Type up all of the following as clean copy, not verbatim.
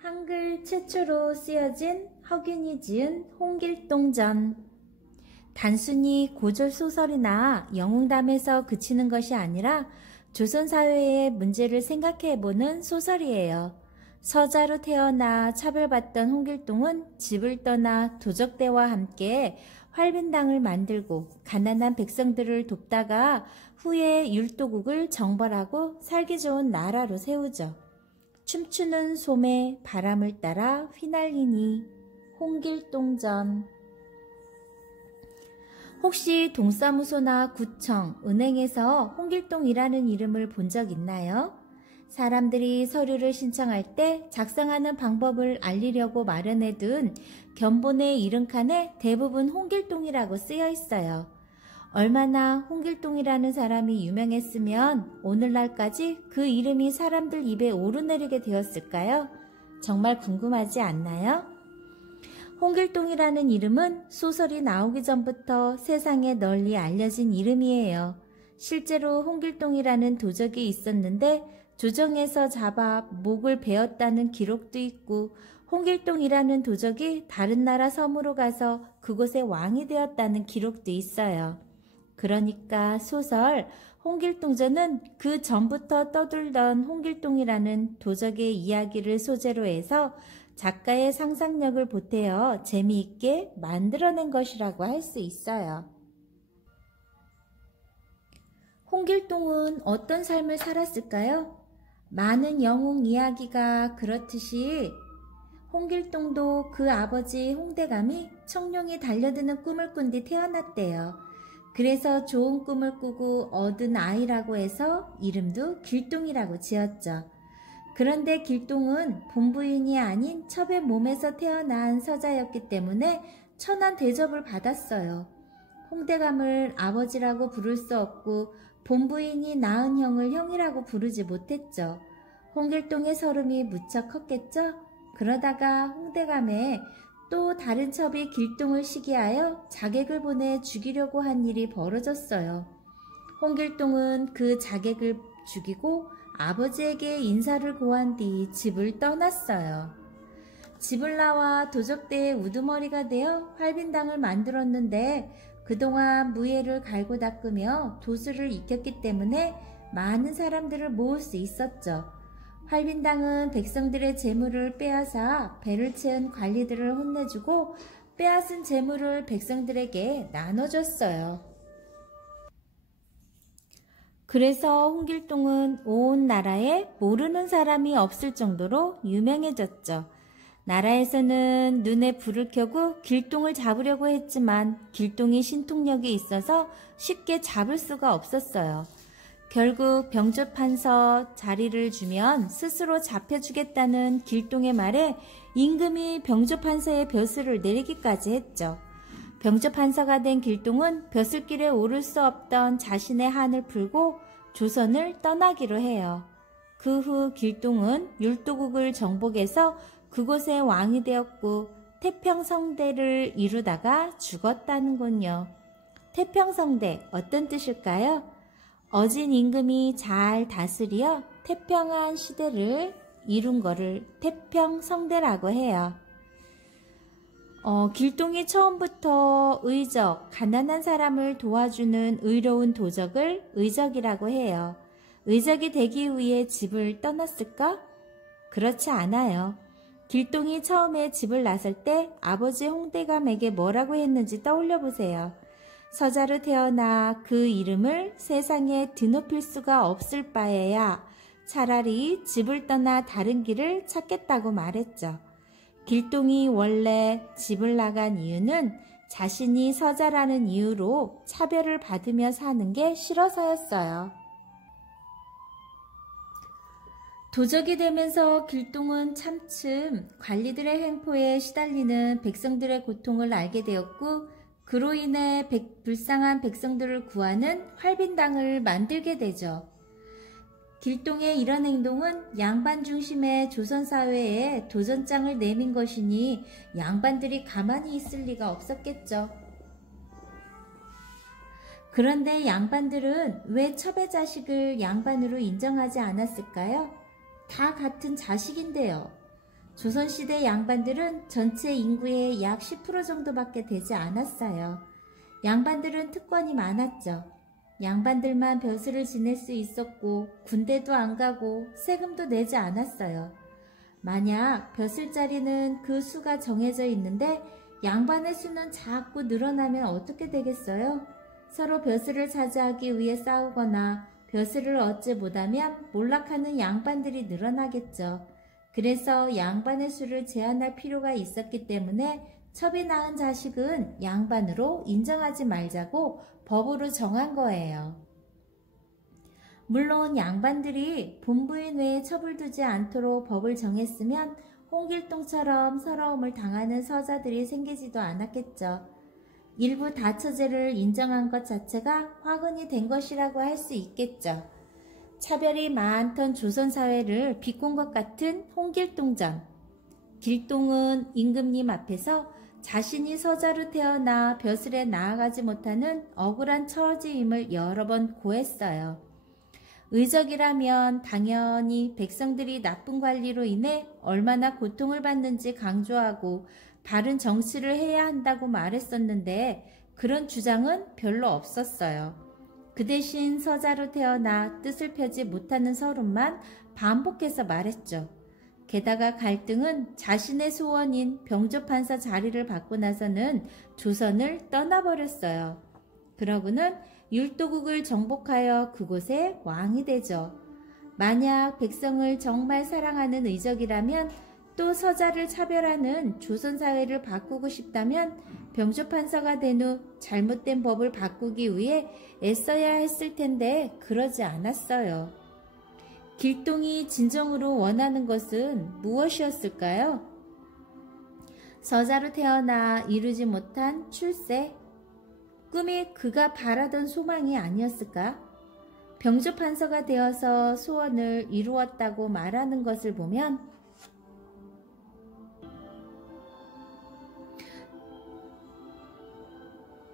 한글 최초로 쓰여진 허균이 지은 홍길동전. 단순히 고전소설이나 영웅담에서 그치는 것이 아니라 조선사회의 문제를 생각해보는 소설이에요. 서자로 태어나 차별받던 홍길동은 집을 떠나 도적대와 함께 활빈당을 만들고 가난한 백성들을 돕다가 후에 율도국을 정벌하고 살기 좋은 나라로 세우죠. 춤추는 솜에 바람을 따라 휘날리니 홍길동전. 혹시 동사무소나 구청, 은행에서 홍길동이라는 이름을 본 적 있나요? 사람들이 서류를 신청할 때 작성하는 방법을 알리려고 마련해둔 견본의 이름칸에 대부분 홍길동이라고 쓰여 있어요. 얼마나 홍길동이라는 사람이 유명했으면 오늘날까지 그 이름이 사람들 입에 오르내리게 되었을까요? 정말 궁금하지 않나요? 홍길동이라는 이름은 소설이 나오기 전부터 세상에 널리 알려진 이름이에요. 실제로 홍길동이라는 도적이 있었는데 조정에서 잡아 목을 베었다는 기록도 있고, 홍길동이라는 도적이 다른 나라 섬으로 가서 그곳의 왕이 되었다는 기록도 있어요. 그러니까 소설 홍길동전은 그 전부터 떠돌던 홍길동이라는 도적의 이야기를 소재로 해서 작가의 상상력을 보태어 재미있게 만들어낸 것이라고 할 수 있어요. 홍길동은 어떤 삶을 살았을까요? 많은 영웅 이야기가 그렇듯이 홍길동도 그 아버지 홍대감이 청룡이 달려드는 꿈을 꾼 뒤 태어났대요. 그래서 좋은 꿈을 꾸고 얻은 아이라고 해서 이름도 길동이라고 지었죠. 그런데 길동은 본부인이 아닌 첩의 몸에서 태어난 서자였기 때문에 천한 대접을 받았어요. 홍대감을 아버지라고 부를 수 없고 본부인이 낳은 형을 형이라고 부르지 못했죠. 홍길동의 서름이 무척 컸겠죠? 그러다가 홍대감에 또 다른 첩이 길동을 시기하여 자객을 보내 죽이려고 한 일이 벌어졌어요. 홍길동은 그 자객을 죽이고 아버지에게 인사를 고한 뒤 집을 떠났어요. 집을 나와 도적대의 우두머리가 되어 활빈당을 만들었는데 그동안 무예를 갈고 닦으며 도수를 익혔기 때문에 많은 사람들을 모을 수 있었죠. 활빈당은 백성들의 재물을 빼앗아 배를 채운 관리들을 혼내주고 빼앗은 재물을 백성들에게 나눠줬어요. 그래서 홍길동은 온 나라에 모르는 사람이 없을 정도로 유명해졌죠. 나라에서는 눈에 불을 켜고 길동을 잡으려고 했지만 길동이 신통력이 있어서 쉽게 잡을 수가 없었어요. 결국 병조판서 자리를 주면 스스로 잡혀주겠다는 길동의 말에 임금이 병조판서의 벼슬을 내리기까지 했죠. 병조판서가 된 길동은 벼슬길에 오를 수 없던 자신의 한을 풀고 조선을 떠나기로 해요. 그 후 길동은 율도국을 정복해서 그곳의 왕이 되었고 태평성대를 이루다가 죽었다는군요. 태평성대 어떤 뜻일까요? 어진 임금이 잘 다스려 태평한 시대를 이룬 거를 태평성대라고 해요. 길동이 처음부터 의적, 가난한 사람을 도와주는 의로운 도적을 의적이라고 해요. 의적이 되기 위해 집을 떠났을까? 그렇지 않아요. 길동이 처음에 집을 나설 때 아버지 홍대감에게 뭐라고 했는지 떠올려 보세요. 서자로 태어나 그 이름을 세상에 드높일 수가 없을 바에야 차라리 집을 떠나 다른 길을 찾겠다고 말했죠. 길동이 원래 집을 나간 이유는 자신이 서자라는 이유로 차별을 받으며 사는 게 싫어서였어요. 도적이 되면서 길동은 차츰 관리들의 횡포에 시달리는 백성들의 고통을 알게 되었고 그로 인해 불쌍한 백성들을 구하는 활빈당을 만들게 되죠. 길동의 이런 행동은 양반 중심의 조선사회에 도전장을 내민 것이니 양반들이 가만히 있을 리가 없었겠죠. 그런데 양반들은 왜 첩의 자식을 양반으로 인정하지 않았을까요? 다 같은 자식인데요. 조선시대 양반들은 전체 인구의 약 10% 정도밖에 되지 않았어요. 양반들은 특권이 많았죠. 양반들만 벼슬을 지낼 수 있었고 군대도 안 가고 세금도 내지 않았어요. 만약 벼슬자리는 그 수가 정해져 있는데 양반의 수는 자꾸 늘어나면 어떻게 되겠어요? 서로 벼슬을 차지하기 위해 싸우거나 벼슬을 얻지 못하면 몰락하는 양반들이 늘어나겠죠. 그래서 양반의 수를 제한할 필요가 있었기 때문에 첩이 낳은 자식은 양반으로 인정하지 말자고 법으로 정한 거예요. 물론 양반들이 본부인 외에 첩을 두지 않도록 법을 정했으면 홍길동처럼 서러움을 당하는 서자들이 생기지도 않았겠죠. 일부 다처제를 인정한 것 자체가 화근이 된 것이라고 할 수 있겠죠. 차별이 많던 조선사회를 비꼰 것 같은 홍길동전. 길동은 임금님 앞에서 자신이 서자로 태어나 벼슬에 나아가지 못하는 억울한 처지임을 여러 번 고했어요. 의적이라면 당연히 백성들이 나쁜 관리로 인해 얼마나 고통을 받는지 강조하고 바른 정치를 해야 한다고 말했었는데 그런 주장은 별로 없었어요. 그 대신 서자로 태어나 뜻을 펴지 못하는 서론만 반복해서 말했죠. 게다가 갈등은 자신의 소원인 병조판사 자리를 받고 나서는 조선을 떠나버렸어요. 그러고는 율도국을 정복하여 그곳의 왕이 되죠. 만약 백성을 정말 사랑하는 의적이라면 또 서자를 차별하는 조선사회를 바꾸고 싶다면 병조판사가 된 후 잘못된 법을 바꾸기 위해 애써야 했을 텐데 그러지 않았어요. 길동이 진정으로 원하는 것은 무엇이었을까요? 서자로 태어나 이루지 못한 출세, 꿈이 그가 바라던 소망이 아니었을까? 병조판서가 되어서 소원을 이루었다고 말하는 것을 보면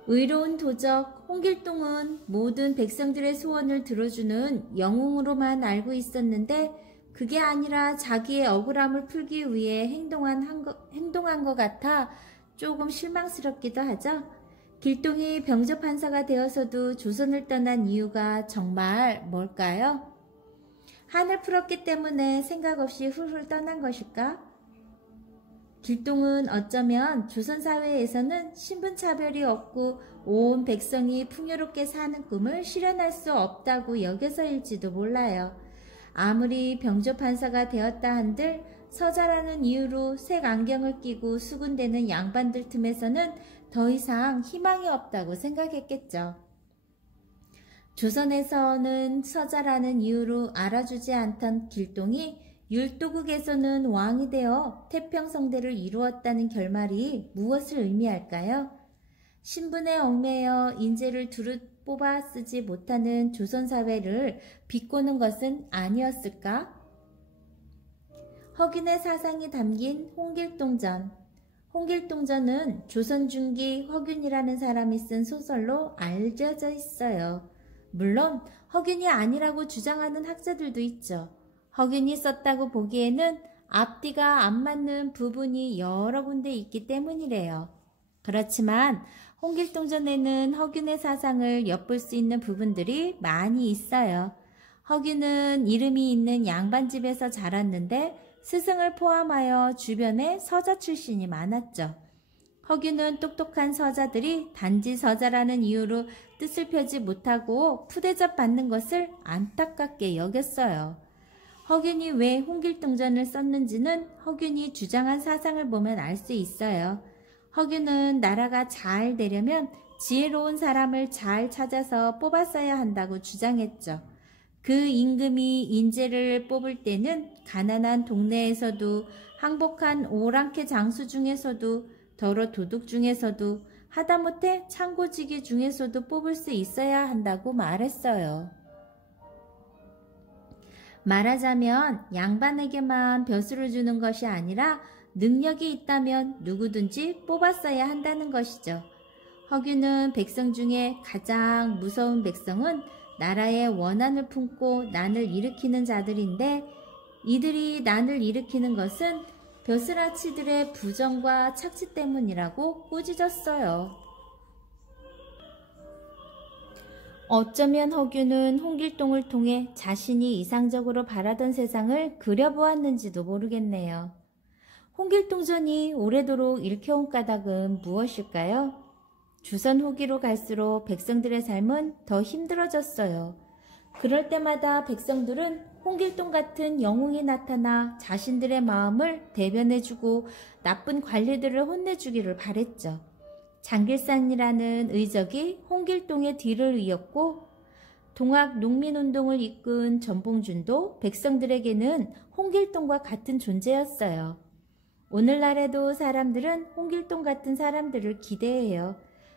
의로운 도적 홍길동은 모든 백성들의 소원을 들어주는 영웅으로만 알고 있었는데 그게 아니라 자기의 억울함을 풀기 위해 행동한 것 같아 조금 실망스럽기도 하죠. 길동이 병조판사가 되어서도 조선을 떠난 이유가 정말 뭘까요? 한을 풀었기 때문에 생각 없이 훌훌 떠난 것일까? 길동은 어쩌면 조선사회에서는 신분차별이 없고 온 백성이 풍요롭게 사는 꿈을 실현할 수 없다고 여겨서일지도 몰라요. 아무리 병조판사가 되었다 한들 서자라는 이유로 색 안경을 끼고 수군대는 양반들 틈에서는 더 이상 희망이 없다고 생각했겠죠. 조선에서는 서자라는 이유로 알아주지 않던 길동이 율도국에서는 왕이 되어 태평성대를 이루었다는 결말이 무엇을 의미할까요? 신분에 얽매여 인재를 두루 뽑아 쓰지 못하는 조선사회를 비꼬는 것은 아니었을까? 허균의 사상이 담긴 홍길동전. 홍길동전은 조선 중기 허균이라는 사람이 쓴 소설로 알려져 있어요. 물론 허균이 아니라고 주장하는 학자들도 있죠. 허균이 썼다고 보기에는 앞뒤가 안 맞는 부분이 여러 군데 있기 때문이래요. 그렇지만 홍길동전에는 허균의 사상을 엿볼 수 있는 부분들이 많이 있어요. 허균은 이름이 있는 양반집에서 자랐는데 스승을 포함하여 주변에 서자 출신이 많았죠. 허균은 똑똑한 서자들이 단지 서자라는 이유로 뜻을 펴지 못하고 푸대접 받는 것을 안타깝게 여겼어요. 허균이 왜 홍길동전을 썼는지는 허균이 주장한 사상을 보면 알 수 있어요. 허균은 나라가 잘 되려면 지혜로운 사람을 잘 찾아서 뽑았어야 한다고 주장했죠. 그 임금이 인재를 뽑을 때는 가난한 동네에서도 항복한 오랑캐 장수 중에서도 더러 도둑 중에서도 하다못해 창고지기 중에서도 뽑을 수 있어야 한다고 말했어요. 말하자면 양반에게만 벼슬을 주는 것이 아니라 능력이 있다면 누구든지 뽑았어야 한다는 것이죠. 허균은 백성 중에 가장 무서운 백성은 나라의 원한을 품고 난을 일으키는 자들인데 이들이 난을 일으키는 것은 벼슬아치들의 부정과 착취 때문이라고 꾸짖었어요. 어쩌면 허균은 홍길동을 통해 자신이 이상적으로 바라던 세상을 그려보았는지도 모르겠네요. 홍길동전이 오래도록 일켜온 까닭은 무엇일까요? 주선 후기로 갈수록 백성들의 삶은 더 힘들어졌어요. 그럴 때마다 백성들은 홍길동 같은 영웅이 나타나 자신들의 마음을 대변해주고 나쁜 관리들을 혼내주기를 바랬죠. 장길산이라는 의적이 홍길동의 뒤를 이었고 동학 농민운동을 이끈 전봉준도 백성들에게는 홍길동과 같은 존재였어요. 오늘날에도 사람들은 홍길동 같은 사람들을 기대해요.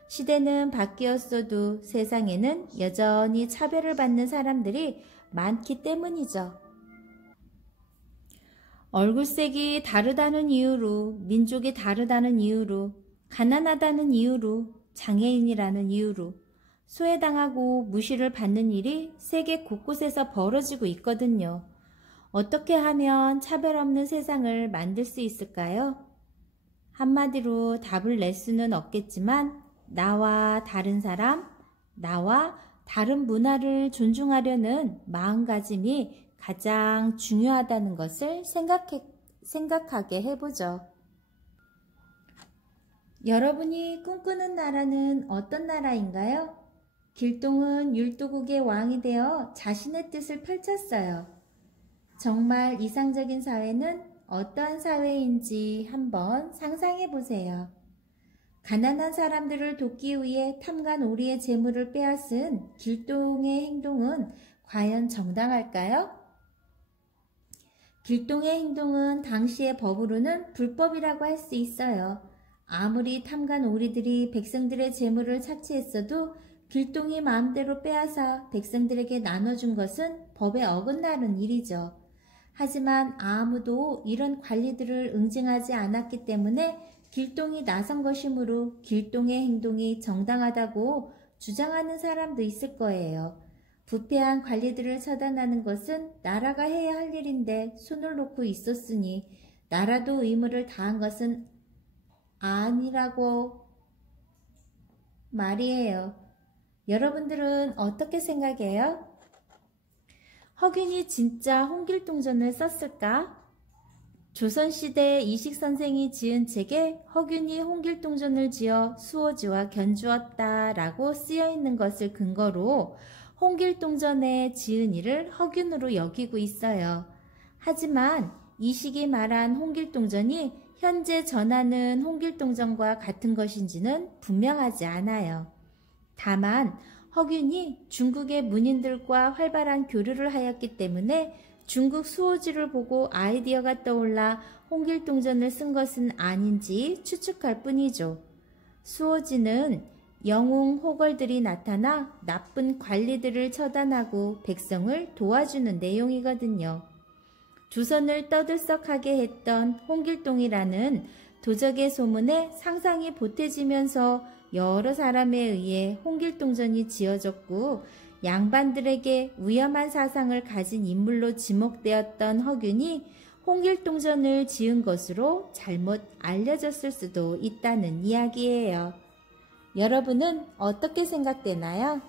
시대는 바뀌었어도 세상에는 여전히 차별을 받는 사람들이 많기 때문이죠. 얼굴색이 다르다는 이유로, 민족이 다르다는 이유로, 가난하다는 이유로, 장애인이라는 이유로 소외당하고 무시를 받는 일이 세계 곳곳에서 벌어지고 있거든요. 어떻게 하면 차별 없는 세상을 만들 수 있을까요? 한마디로 답을 낼 수는 없겠지만 나와 다른 사람, 나와 다른 문화를 존중하려는 마음가짐이 가장 중요하다는 것을 생각하게 해보죠. 여러분이 꿈꾸는 나라는 어떤 나라인가요? 길동은 율도국의 왕이 되어 자신의 뜻을 펼쳤어요. 정말 이상적인 사회는 어떠한 사회인지 한번 상상해 보세요. 가난한 사람들을 돕기 위해 탐관오리의 재물을 빼앗은 길동의 행동은 과연 정당할까요? 길동의 행동은 당시의 법으로는 불법이라고 할 수 있어요. 아무리 탐관오리들이 백성들의 재물을 착취했어도 길동이 마음대로 빼앗아 백성들에게 나눠준 것은 법에 어긋나는 일이죠. 하지만 아무도 이런 관리들을 응징하지 않았기 때문에 길동이 나선 것이므로 길동의 행동이 정당하다고 주장하는 사람도 있을 거예요. 부패한 관리들을 처단하는 것은 나라가 해야 할 일인데 손을 놓고 있었으니 나라도 의무를 다한 것은 아니라고 말이에요. 여러분들은 어떻게 생각해요? 허균이 진짜 홍길동전을 썼을까? 조선시대 이식선생이 지은 책에 허균이 홍길동전을 지어 수호지와 견주었다라고 쓰여있는 것을 근거로 홍길동전의 지은 일을 허균으로 여기고 있어요. 하지만 이식이 말한 홍길동전이 현재 전하는 홍길동전과 같은 것인지는 분명하지 않아요. 다만 허균이 중국의 문인들과 활발한 교류를 하였기 때문에 중국 수호지를 보고 아이디어가 떠올라 홍길동전을 쓴 것은 아닌지 추측할 뿐이죠. 수호지는 영웅 호걸들이 나타나 나쁜 관리들을 처단하고 백성을 도와주는 내용이거든요. 조선을 떠들썩하게 했던 홍길동이라는 도적의 소문에 상상이 보태지면서 여러 사람에 의해 홍길동전이 지어졌고 양반들에게 위험한 사상을 가진 인물로 지목되었던 허균이 홍길동전을 지은 것으로 잘못 알려졌을 수도 있다는 이야기예요. 여러분은 어떻게 생각되나요?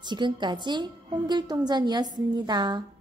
지금까지 홍길동전이었습니다.